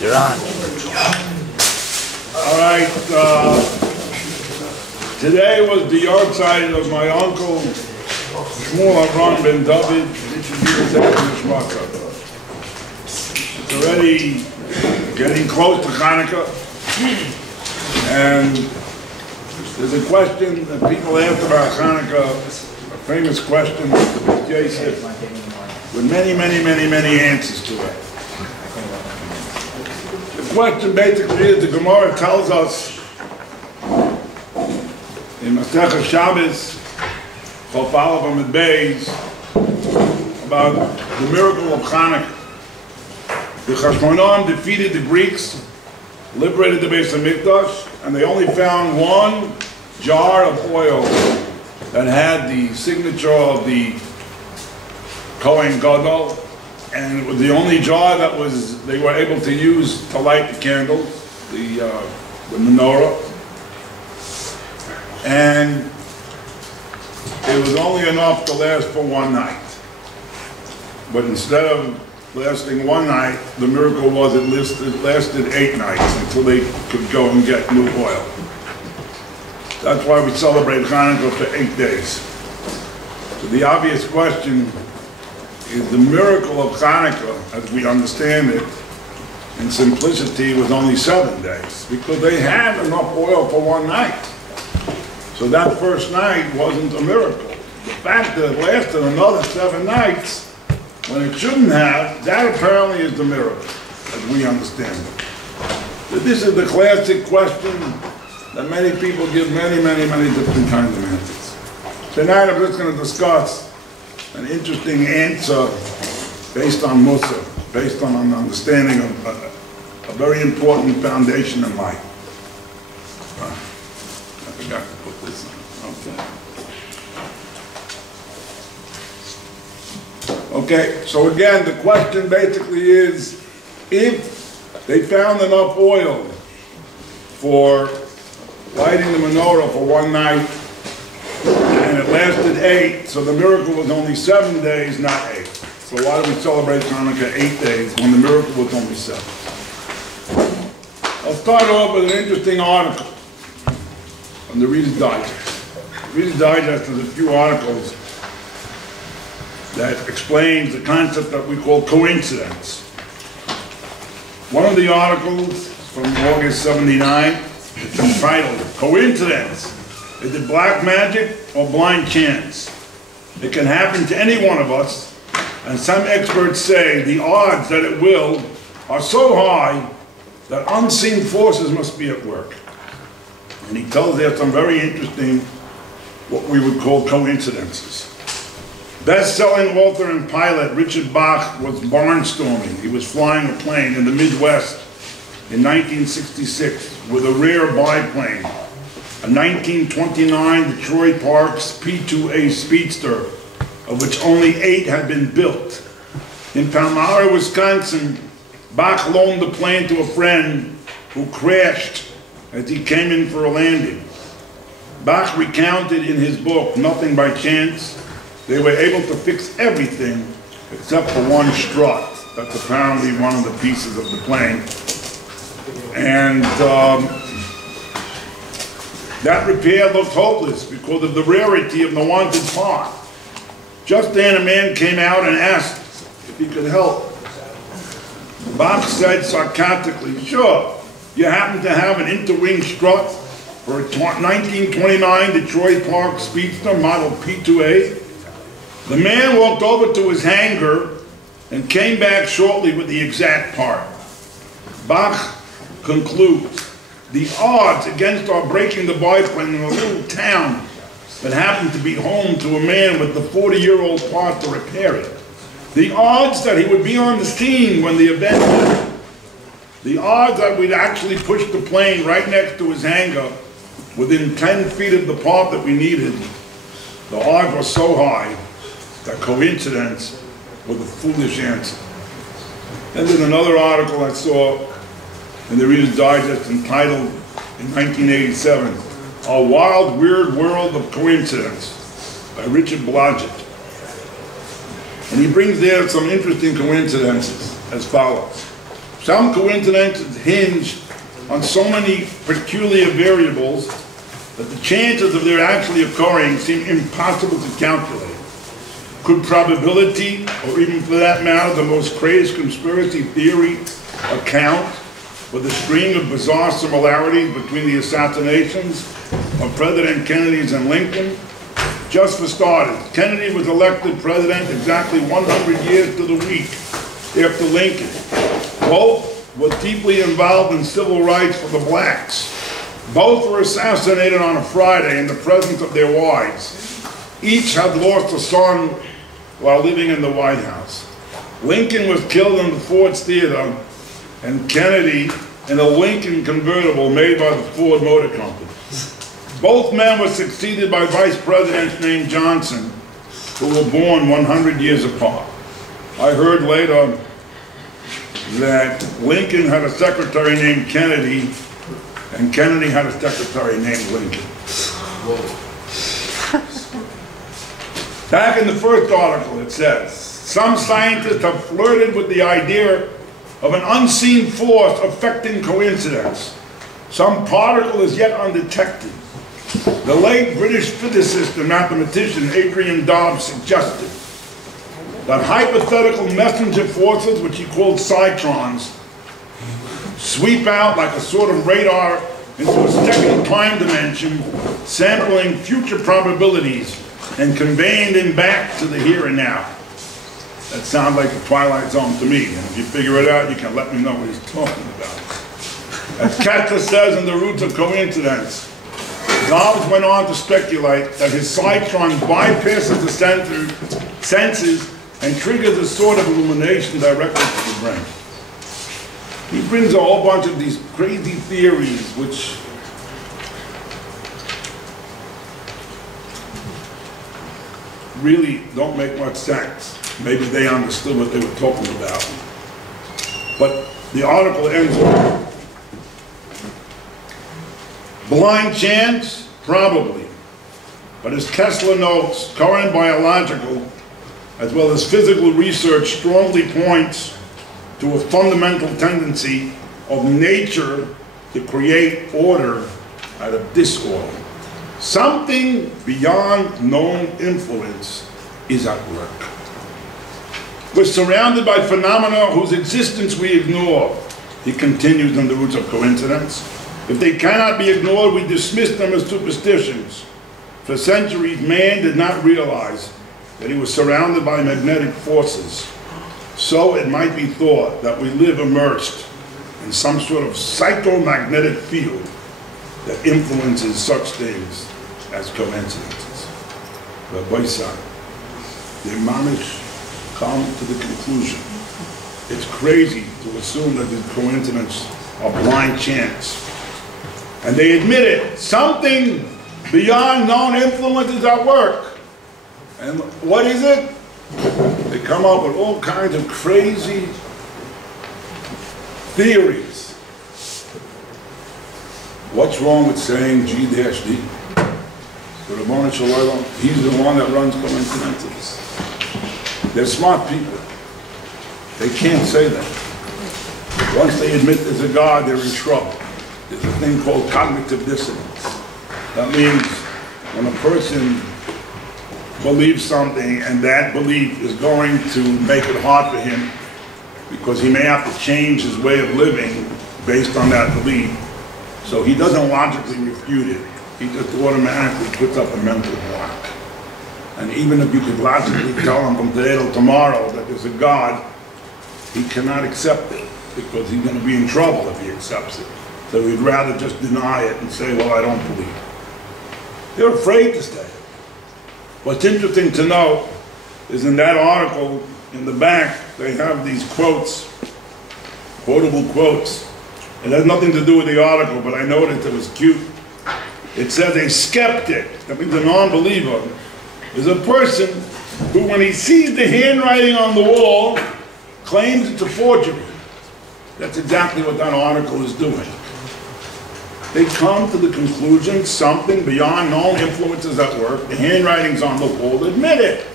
You're on. All right. Today was the yahrzeit of my uncle Shmuel Avram ben David. It's already getting close to Chanukah, and there's a question that people ask about Chanukah, a famous question, Yosef, with many answers to it. The question basically is, the Gemara tells us in Masechah Shabbos, Chof Aleph Amud Beis, about the miracle of Chanukah. The Chashmonaim defeated the Greeks, liberated the Beis HaMikdash, and they only found one jar of oil that had the signature of the Kohen Gadol, and it was the only jar that they were able to use to light the candles, the menorah. And it was only enough to last for one night. But instead of lasting one night, the miracle was it lasted 8 nights until they could go and get new oil. That's why we celebrate Hanukkah for 8 days. So the obvious question is, the miracle of Hanukkah, as we understand it, in simplicity, was only 7 days, because they had enough oil for one night. So that first night wasn't a miracle. The fact that it lasted another 7 nights, when it shouldn't have, that apparently is the miracle, as we understand it. But this is the classic question that many people give many different kinds of answers. Tonight I'm just going to discuss an interesting answer based on Musa, based on an understanding of a very important foundation in life. I forgot to put this on. Okay, so again, the question basically is, if they found enough oil for lighting the menorah for one night, and it lasted 8, so the miracle was only 7 days, not 8. So why do we celebrate Chanukah 8 days when the miracle was only 7? I'll start off with an interesting article from the Reader's Digest. The Reader's Digest has a few articles that explains the concept that we call coincidence. One of the articles from August '79, it's entitled, "Coincidence. Is it black magic or blind chance? It can happen to any one of us, and some experts say the odds that it will are so high that unseen forces must be at work." And he tells there some very interesting, what we would call coincidences. Best-selling author and pilot Richard Bach was barnstorming. He was flying a plane in the Midwest in 1966 with a rare biplane, a 1929 Detroit Parks P2A Speedster, of which only 8 had been built. In Palmyra, Wisconsin, Bach loaned the plane to a friend who crashed as he came in for a landing. Bach recounted in his book, Nothing by Chance, they were able to fix everything except for one strut. That's apparently one of the pieces of the plane. And that repair looked hopeless because of the rarity of the wanted part. Just then a man came out and asked if he could help. Bach said sarcastically, "Sure, you happen to have an interwing strut for a 1929 Detroit Park Speedster model P2A?" The man walked over to his hangar and came back shortly with the exact part. Bach concludes, the odds against our breaking the biplane in a little town that happened to be home to a man with the 40-year-old part to repair it, the odds that he would be on the scene when the event happened, the odds that we'd actually push the plane right next to his hangar within 10 feet of the part that we needed, the odds were so high that coincidence was a foolish answer. Then there's another article I saw in the Reader's Digest entitled, in 1987, A Wild, Weird World of Coincidence, by Richard Blodgett. And he brings there some interesting coincidences as follows. Some coincidences hinge on so many peculiar variables that the chances of their actually occurring seem impossible to calculate. Could probability, or even for that matter, the most crazed conspiracy theory, account for the string of bizarre similarities between the assassinations of President Kennedy's and Lincoln? Just for starters, Kennedy was elected president exactly 100 years to the week after Lincoln. Both were deeply involved in civil rights for the blacks. Both were assassinated on a Friday in the presence of their wives. Each had lost a son while living in the White House. Lincoln was killed in the Ford's Theater, and Kennedy in a Lincoln convertible made by the Ford Motor Company. Both men were succeeded by vice presidents named Johnson, who were born 100 years apart. I heard later that Lincoln had a secretary named Kennedy, and Kennedy had a secretary named Lincoln. Whoa. Back in the first article, it says, some scientists have flirted with the idea of an unseen force affecting coincidence. Some particle is yet undetected. The late British physicist and mathematician Adrian Dobbs suggested that hypothetical messenger forces, which he called cyclones, sweep out like a sort of radar into a second time dimension, sampling future probabilities and conveying them back to the here and now. That sounds like the Twilight Zone to me, and if you figure it out, you can let me know what he's talking about. As Katza says in The Roots of Coincidence, Dobbs went on to speculate that his cyclone bypasses the senses and triggers a sort of illumination directly to the brain. He brings a whole bunch of these crazy theories which really don't make much sense. Maybe they understood what they were talking about. But the article ends with, blind chance? Probably. But as Kessler notes, current biological as well as physical research strongly points to a fundamental tendency of nature to create order out of disorder. Something beyond known influence is at work. We're surrounded by phenomena whose existence we ignore. He continues in The Roots of Coincidence. If they cannot be ignored, we dismiss them as superstitions. For centuries, man did not realize that he was surrounded by magnetic forces. So it might be thought that we live immersed in some sort of psychomagnetic field that influences such things as coincidences. But by side, the Mamish come to the conclusion it's crazy to assume that these coincidences are blind chance. And they admit it, something beyond known influence is at work. And what is it? They come up with all kinds of crazy theories. What's wrong with saying G-D? The Rabboni Shalom, he's the one that runs coincidences. They're smart people. They can't say that. Once they admit there's a God, they're in trouble. There's a thing called cognitive dissonance. That means when a person believes something and that belief is going to make it hard for him because he may have to change his way of living based on that belief. So he doesn't logically refute it. He just automatically puts up a mental block. And even if you could logically tell him from today till tomorrow that there's a God, he cannot accept it because he's going to be in trouble if he accepts it. So he'd rather just deny it and say, well, I don't believe it. They're afraid to say it. What's interesting to note is in that article, in the back, they have these quotes, quotable quotes. It has nothing to do with the article, but I noticed it was cute. It says a skeptic, that means a non-believer, is a person who, when he sees the handwriting on the wall, claims it's a forgery. That's exactly what that article is doing. They come to the conclusion something beyond known influences at work, the handwriting's on the wall, admit it.